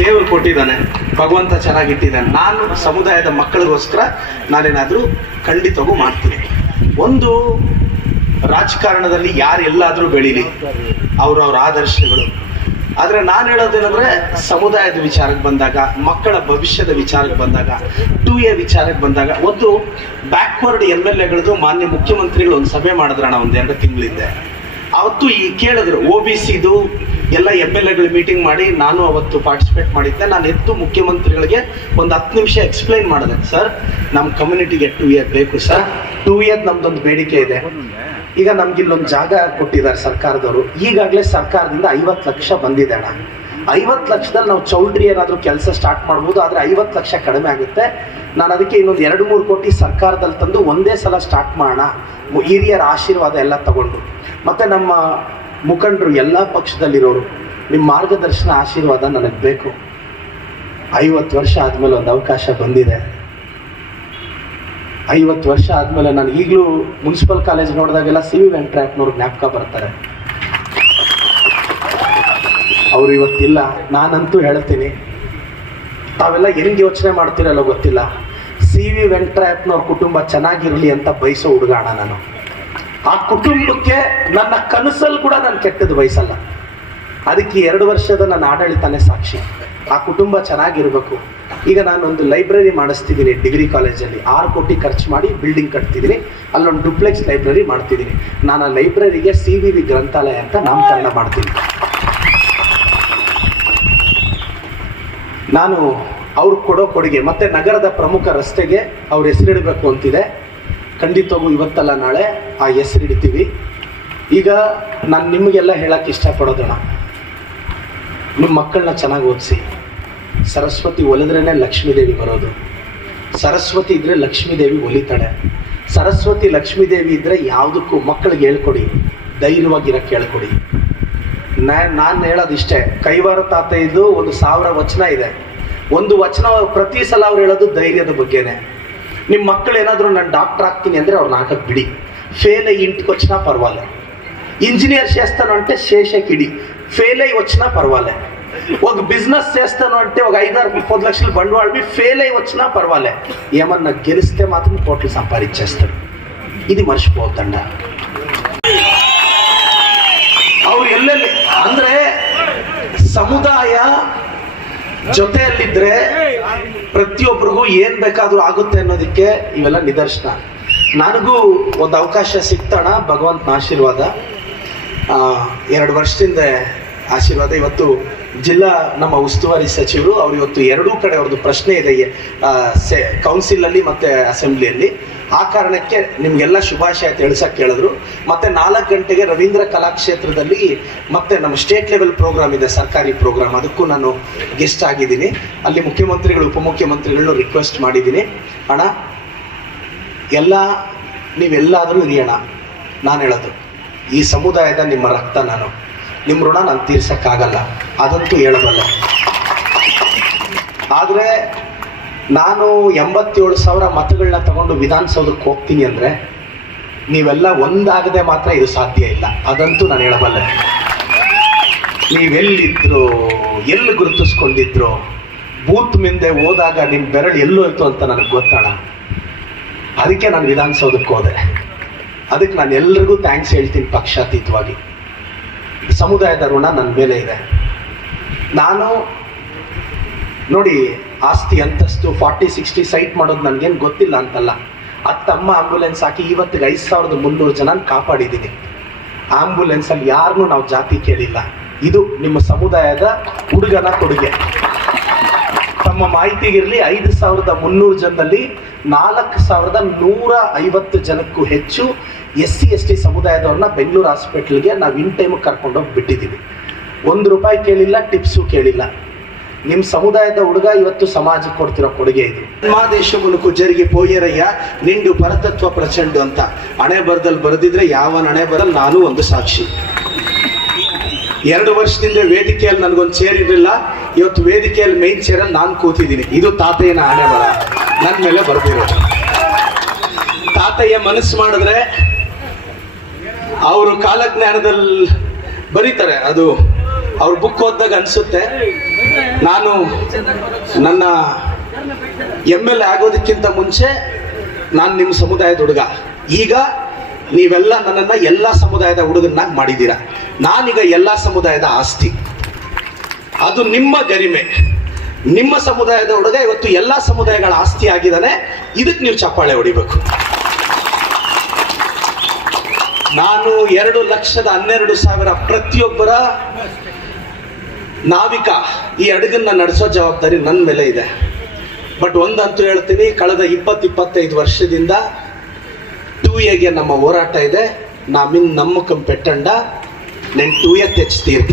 ದೇವರು ಕೊಟ್ಟಿದ್ದಾನೆ, ಭಗವಂತ ಚೆನ್ನಾಗಿಟ್ಟಿದ್ದಾನೆ. ನಾನು ಸಮುದಾಯದ ಮಕ್ಕಳಿಗೋಸ್ಕರ ನಾನೇನಾದರೂ ಖಂಡಿತವಾಗೂ ಮಾಡ್ತೀನಿ. ಒಂದು ರಾಜಕಾರಣದಲ್ಲಿ ಯಾರು ಎಲ್ಲಾದರೂ ಬೆಳೀಲಿ ಅವ್ರವ್ರ ಆದರ್ಶಗಳು. ಆದರೆ ನಾನು ಹೇಳೋದೇನೆಂದರೆ, ಸಮುದಾಯದ ವಿಚಾರಕ್ಕೆ ಬಂದಾಗ, ಮಕ್ಕಳ ಭವಿಷ್ಯದ ವಿಚಾರಕ್ಕೆ ಬಂದಾಗ ಟು ಎ ವಿಚಾರಕ್ಕೆ ಬಂದಾಗ, ಒಂದು ಬ್ಯಾಕ್ವರ್ಡ್ ಎಂ ಎಲ್ ಎಗಳದು ಮಾನ್ಯ ಮುಖ್ಯಮಂತ್ರಿಗಳು ಒಂದು ಸಭೆ ಮಾಡಿದ್ರಣ ಒಂದು ಎರಡು ತಿಂಗಳಿಂದೆ. ಅವತ್ತು ಈ ಕೇಳಿದ್ರು ಒ ಬಿ ಸಿದು ಎಲ್ಲ ಎಂ ಎಲ್ ಎಗಳು ಮೀಟಿಂಗ್ ಮಾಡಿ ನಾನು ಅವತ್ತು ಪಾರ್ಟಿಸಿಪೇಟ್ ಮಾಡಿದ್ದೆ. ನಾನು ಎದ್ದು ಮುಖ್ಯಮಂತ್ರಿಗಳಿಗೆ ಒಂದು ಹತ್ತು ನಿಮಿಷ ಎಕ್ಸ್ಪ್ಲೈನ್ ಮಾಡಿದೆ. ಸರ್, ನಮ್ಮ ಕಮ್ಯುನಿಟಿಗೆ ಟು ಇಯರ್ ಬೇಕು ಸರ್. ಟೂ ಇಯರ್ ನಮ್ದೊಂದು ಬೇಡಿಕೆ ಇದೆ. ಈಗ ನಮ್ಗೆ ಇಲ್ಲೊಂದು ಜಾಗ ಕೊಟ್ಟಿದ್ದಾರೆ ಸರ್ಕಾರದವರು. ಈಗಾಗಲೇ ಸರ್ಕಾರದಿಂದ ಐವತ್ತು ಲಕ್ಷ ಬಂದಿದೆ ಅಣ್ಣ. ಐವತ್ತು ಲಕ್ಷದಲ್ಲಿ ನಾವು ಚೌಲ್ಟ್ರಿ ಏನಾದರೂ ಕೆಲಸ ಸ್ಟಾರ್ಟ್ ಮಾಡ್ಬೋದು, ಆದರೆ ಐವತ್ತು ಲಕ್ಷ ಕಡಿಮೆ ಆಗುತ್ತೆ. ನಾನು ಅದಕ್ಕೆ ಇನ್ನೊಂದು ಎರಡು ಮೂರು ಕೋಟಿ ಸರ್ಕಾರದಲ್ಲಿ ತಂದು ಒಂದೇ ಸಲ ಸ್ಟಾರ್ಟ್ ಮಾಡೋಣ. ಹಿರಿಯರ ಆಶೀರ್ವಾದ ಎಲ್ಲ ತಗೊಂಡು. ಮತ್ತು ನಮ್ಮ ಮುಖಂಡರು ಎಲ್ಲ ಪಕ್ಷದಲ್ಲಿರೋರು ನಿಮ್ಮ ಮಾರ್ಗದರ್ಶನ ಆಶೀರ್ವಾದ ನನಗೆ ಬೇಕು. ಐವತ್ತು ವರ್ಷ ಆದಮೇಲೆ ಒಂದು ಅವಕಾಶ ಬಂದಿದೆ. ಐವತ್ತು ವರ್ಷ ಆದಮೇಲೆ ನಾನು ಈಗಲೂ ಮುನ್ಸಿಪಲ್ ಕಾಲೇಜ್ ನೋಡಿದಾಗೆಲ್ಲ ಸಿ ವಿ ವೆಂಕಟರಾಯಪ್ಪನವ್ರು ಜ್ಞಾಪಕ ಬರ್ತಾರೆ. ಅವರು ಇವತ್ತಿಲ್ಲ, ನಾನಂತೂ ಹೇಳ್ತೀನಿ. ತಾವೆಲ್ಲ ಹೆಂಗೆ ಯೋಚನೆ ಮಾಡ್ತೀರಲ್ಲ ಗೊತ್ತಿಲ್ಲ. ಸಿ ವಿ ವೆಂಕಟರಾಯಪ್ಪನವ್ರ ಕುಟುಂಬ ಚೆನ್ನಾಗಿರಲಿ ಅಂತ ಬಯಸೋ ಹುಡುಗಾಣ ನಾನು. ಆ ಕುಟುಂಬಕ್ಕೆ ನನ್ನ ಕನಸಲ್ಲಿ ಕೂಡ ನಾನು ಕೆಟ್ಟದ್ದು ಬಯಸಲ್ಲ ಅದಕ್ಕೆ ಎರಡು ವರ್ಷದ ನನ್ನ ಆಡಳಿತನೇ ಸಾಕ್ಷಿ. ಆ ಕುಟುಂಬ ಚೆನ್ನಾಗಿರ್ಬೇಕು. ಈಗ ನಾನೊಂದು ಲೈಬ್ರರಿ ಮಾಡಿಸ್ತಿದ್ದೀನಿ ಡಿಗ್ರಿ ಕಾಲೇಜಲ್ಲಿ. ಆರು ಕೋಟಿ ಖರ್ಚು ಮಾಡಿ ಬಿಲ್ಡಿಂಗ್ ಕಟ್ತಿದ್ದೀನಿ. ಅಲ್ಲೊಂದು ಡುಪ್ಲೆಕ್ಸ್ ಲೈಬ್ರರಿ ಮಾಡ್ತಿದ್ದೀನಿ. ನಾನು ಆ ಲೈಬ್ರರಿಗೆ ಸಿ ವಿ ವಿ ಗ್ರಂಥಾಲಯ ಅಂತ ನಾಮಕರಣ ಮಾಡ್ತೀನಿ. ನಾನು ಅವ್ರು ಕೊಡೋ ಕೊಡುಗೆ, ಮತ್ತೆ ನಗರದ ಪ್ರಮುಖ ರಸ್ತೆಗೆ ಅವ್ರ ಹೆಸರಿಡಬೇಕು ಅಂತಿದೆ. ಖಂಡಿತವಾಗೂ ಇವತ್ತಲ್ಲ, ನಾಳೆ ಆ ಹೆಸರಿಡ್ತೀವಿ ಈಗ ನಾನು ನಿಮಗೆಲ್ಲ ಹೇಳಕ್ಕೆ ಇಷ್ಟಪಡೋದಣ ನಿಮ್ಮ ಮಕ್ಕಳನ್ನ ಚೆನ್ನಾಗಿ ಓದಿಸಿ. ಸರಸ್ವತಿ ಒಲಿದ್ರೇ ಲಕ್ಷ್ಮೀದೇವಿ ಬರೋದು. ಸರಸ್ವತಿ ಇದ್ದರೆ ಲಕ್ಷ್ಮೀದೇವಿ ಒಲಿತಾಳೆ. ಸರಸ್ವತಿ, ಲಕ್ಷ್ಮೀದೇವಿ ಇದ್ದರೆ ಯಾವುದಕ್ಕೂ ಮಕ್ಕಳಿಗೆ ಹೇಳ್ಕೊಡಿ. ಧೈರ್ಯವಾಗಿರೋಕ್ಕೆ ಹೇಳ್ಕೊಡಿ ನಾನು ಹೇಳೋದಿಷ್ಟೇ ಕೈವಾರ ತಾತ ಒಂದು ಸಾವಿರ ವಚನ ಇದೆ. ಒಂದು ವಚನ ಪ್ರತಿ ಸಲ ಅವ್ರು ಹೇಳೋದು ಧೈರ್ಯದ ಬಗ್ಗೆನೆ. ನಿಮ್ಮ ಮಕ್ಕಳು ಏನಾದರೂ ನಾನು ಡಾಕ್ಟರ್ ಆಗ್ತೀನಿ ಅಂದರೆ ಅವ್ರನ್ನ ಹಾಕಕ್ಕೆ ಬಿಡಿ ಫೇಲ್ ಇಂಟಿಗೆ వచ్చినా ಪರವಾಗಿಲ್ಲ ఇంజనీర్ చేస్తాను అంటే శేషకిడి ఫెయిల్ అయ్యి వచ్చినా పర్వాలే ఒక బిజినెస్ చేస్తాను అంటే ఒక ఐదారు పది లక్షలు బండవాళ్ళు ఫెయిల్ అయ్యి వచ్చినా పర్వాలే ఏమన్నా గెలిస్తే మాత్రం కోట్లు సంపాదించేస్తాడు ఇది మర్చిపోవద్దండ ಅವ್ರು ಎಲ್ಲೆಲ್ಲಿ ಅಂದ್ರೆ ಸಮುದಾಯ ಜೊತೆಯಲ್ಲಿದ್ರೆ ಪ್ರತಿಯೊಬ್ಬರಿಗೂ ಏನ್ ಬೇಕಾದ್ರೂ ಆಗುತ್ತೆ ಅನ್ನೋದಕ್ಕೆ ಇವೆಲ್ಲ ನಿದರ್ಶನ. ನನಗೂ ಒಂದು ಅವಕಾಶ ಸಿಗ್ತಾಣ ಭಗವಂತನ ಆಶೀರ್ವಾದ. ಎರಡು ವರ್ಷದಿಂದ ಆಶೀರ್ವಾದ. ಇವತ್ತು ಜಿಲ್ಲಾ ನಮ್ಮ ಉಸ್ತುವಾರಿ ಸಚಿವರು, ಅವರು ಇವತ್ತು ಎರಡೂ ಕಡೆ ಅವ್ರದ್ದು ಪ್ರಶ್ನೆ ಇದೆ. ಕೌನ್ಸಿಲಲ್ಲಿ ಮತ್ತೆ ಅಸೆಂಬ್ಲಿಯಲ್ಲಿ ಆ ಕಾರಣಕ್ಕೆ ನಿಮ್ಗೆಲ್ಲ ಶುಭಾಶಯ ತಿಳಿಸಕ್ಕೆ ಕೇಳಿದ್ರು. ಮತ್ತೆ ನಾಲ್ಕು ಗಂಟೆಗೆ ರವೀಂದ್ರ ಕಲಾಕ್ಷೇತ್ರದಲ್ಲಿ ಮತ್ತೆ ನಮ್ಮ ಸ್ಟೇಟ್ ಲೆವೆಲ್ ಪ್ರೋಗ್ರಾಮ್ ಇದೆ, ಸರ್ಕಾರಿ ಪ್ರೋಗ್ರಾಮ್ ಅದಕ್ಕೂ ನಾನು ಗೆಸ್ಟ್ ಆಗಿದ್ದೀನಿ. ಅಲ್ಲಿ ಮುಖ್ಯಮಂತ್ರಿಗಳು, ಉಪಮುಖ್ಯಮಂತ್ರಿಗಳನ್ನೂ ರಿಕ್ವೆಸ್ಟ್ ಮಾಡಿದ್ದೀನಿ. ಅಣ್ಣ, ಎಲ್ಲ ನೀವೆಲ್ಲಾದರೂ ಇರಿಯೋಣ ನಾನು ಹೇಳೋದು. ಈ ಸಮುದಾಯದ ನಿಮ್ಮ ರಕ್ತ ನಾನು. ನಿಮ್ಮ ಋಣ ನಾನು ತೀರ್ಸೋಕ್ಕಾಗಲ್ಲ. ಅದಂತೂ ಹೇಳಬಲ್ಲ ಆದರೆ ನಾನು ಎಂಬತ್ತೇಳು ಸಾವಿರ ಮತಗಳನ್ನ ತಗೊಂಡು ವಿಧಾನಸೌಧಕ್ಕೆ ಹೋಗ್ತೀನಿ ಅಂದರೆ ನೀವೆಲ್ಲ ಒಂದಾಗದೆ ಮಾತ್ರ ಇದು ಸಾಧ್ಯ ಇಲ್ಲ. ಅದಂತೂ ನಾನು ಹೇಳಬಲ್ಲೆ. ನೀವೆಲ್ಲಿದ್ರು, ಎಲ್ಲಿ ಗುರುತಿಸ್ಕೊಂಡಿದ್ರು, ಬೂತ್ ಮುಂದೆ ಹೋದಾಗ ನಿಮ್ಮ ಬೆರಳು ಎಲ್ಲೋಯ್ತು ಅಂತ ನನಗೆ ಗೊತ್ತಣ ಅದಕ್ಕೆ ನಾನು ವಿಧಾನಸೌಧಕ್ಕೆ ಹೋದೆ. ಅದಕ್ಕೆ ನಾನು ಎಲ್ರಿಗೂ ಥ್ಯಾಂಕ್ಸ್ ಹೇಳ್ತೀನಿ ಪಕ್ಷಾತೀತವಾಗಿ. ಸಮುದಾಯದ ಋಣ ನನ್ನ ಮೇಲೆ ಇದೆ. ನಾನು ನೋಡಿ ಆಸ್ತಿ ಅಂತಸ್ತು ಫಾರ್ಟಿ, ಸಿಕ್ಸ್ಟಿ ಸೈಟ್ ಮಾಡೋದು ನನಗೇನು ಗೊತ್ತಿಲ್ಲ ಅಂತಲ್ಲ. ತಮ್ಮ ಆಂಬುಲೆನ್ಸ್ ಹಾಕಿ ಇವತ್ತಿಗೆ ಐದು ಸಾವಿರದ ಮುನ್ನೂರು ಜನ ಕಾಪಾಡಿದ್ದೀನಿ ಆಂಬುಲೆನ್ಸಲ್ಲಿ ಯಾರನ್ನೂ ನಾವು ಜಾತಿ ಕೇಳಿಲ್ಲ. ಇದು ನಿಮ್ಮ ಸಮುದಾಯದ ಹುಡುಗನ ಕೊಡುಗೆ. ತಮ್ಮ ಮಾಹಿತಿಗಿರಲಿ ಐದು ಸಾವಿರದ ಮುನ್ನೂರು ಜನದಲ್ಲಿ ನಾಲ್ಕು ಸಾವಿರದ ನೂರ ಐವತ್ತು ಜನಕ್ಕೂ ಹೆಚ್ಚು ಎಸ್ ಸಿ ಎಸ್ ಟಿ ಸಮುದಾಯದವ್ರನ್ನ ಬೆಂಗಳೂರು ಹಾಸ್ಪಿಟ್ಲ್ಗೆ ನಾವು ಇನ್ ಟೈಮಿಗೆ ಕರ್ಕೊಂಡೋಗಿ ಬಿಟ್ಟಿದ್ದೀವಿ ಒಂದು ರೂಪಾಯಿ ಕೇಳಿಲ್ಲ ಟಿಪ್ಸು ಕೇಳಿಲ್ಲ. ನಿಮ್ಮ ಸಮುದಾಯದ ಹುಡುಗ ಇವತ್ತು ಸಮಾಜಕ್ಕೆ ಕೊಡ್ತಿರೋ ಕೊಡುಗೆ ಇದು. ಜನ್ಮಾದೇಶವನ್ನು ಜರಿಗೆ ಪೋಯರಯ್ಯ, ನಿಂಡು ಪರತತ್ವ ಪ್ರಚಂಡ ಅಂತ. ಹಣೆ ಬರದಲ್ಲಿ ಬರೆದಿದ್ರೆ ಯಾವ ಹಣೆ ಬರಲ್ ನಾನು ಒಂದು ಸಾಕ್ಷಿ. ಎರಡು ವರ್ಷದಿಂದ ವೇದಿಕೆಯಲ್ಲಿ ನನಗೊಂದು ಚೇರ್ ಇರಲಿಲ್ಲ. ಇವತ್ತು ವೇದಿಕೆಯಲ್ಲಿ ಮೇನ್ ಚೇರಲ್ಲಿ ನಾನು ಕೂತಿದ್ದೀನಿ. ಇದು ತಾತಯ್ಯನ ಹಣೆ ಬರ ನನ್ನ ಮೇಲೆ ಬರೆದಿರೋದು ತಾತಯ್ಯ ಮನಸ್ಸು ಮಾಡಿದ್ರೆ ಅವರು ಕಾಲಜ್ಞಾನದಲ್ಲಿ ಬರೀತಾರೆ. ಅದು ಅವ್ರ ಬುಕ್ ಓದ್ದಾಗ ಅನ್ಸುತ್ತೆ. ನಾನು ನನ್ನ ಎಂ ಎಲ್ ಆಗೋದಕ್ಕಿಂತ ಮುಂಚೆ ನಾನು ನಿಮ್ಮ ಸಮುದಾಯದ ಹುಡುಗ. ಈಗ ನೀವೆಲ್ಲ ನನ್ನನ್ನು ಎಲ್ಲ ಸಮುದಾಯದ ಹುಡುಗನ್ನಾಗಿ ಮಾಡಿದ್ದೀರಾ. ನಾನೀಗ ಎಲ್ಲ ಸಮುದಾಯದ ಆಸ್ತಿ. ಅದು ನಿಮ್ಮ ಗರಿಮೆ. ನಿಮ್ಮ ಸಮುದಾಯದ ಹುಡುಗ ಇವತ್ತು ಎಲ್ಲ ಸಮುದಾಯಗಳ ಆಸ್ತಿ ಆಗಿದ್ದಾನೆ. ಇದಕ್ಕೆ ನೀವು ಚಪ್ಪಾಳೆ ಹೊಡಿಬೇಕು. ನಾನು ಎರಡು ಲಕ್ಷದ ಹನ್ನೆರಡು ಸಾವಿರ ಪ್ರತಿಯೊಬ್ಬರ ನಾವಿಕ ಈ ಅಡುಗನ್ನ ನಡೆಸೋ ಜವಾಬ್ದಾರಿ ನನ್ನ ಮೇಲೆ ಇದೆ. ಬಟ್ ಒಂದಂತೂ ಹೇಳ್ತೀನಿ, ಕಳೆದ ಇಪ್ಪತ್ತು, ಇಪ್ಪತ್ತೈದು ವರ್ಷದಿಂದ ಟೂ ಎಗೆ ನಮ್ಮ ಹೋರಾಟ ಇದೆ. ನಾಮಿನ್ ನಮ್ಮ ಕಂಪೆಟ್ಟಂಡ ನೆನ್ ಟೂ ಎ ತೆಚ್ಚ ತೀರ್ಥ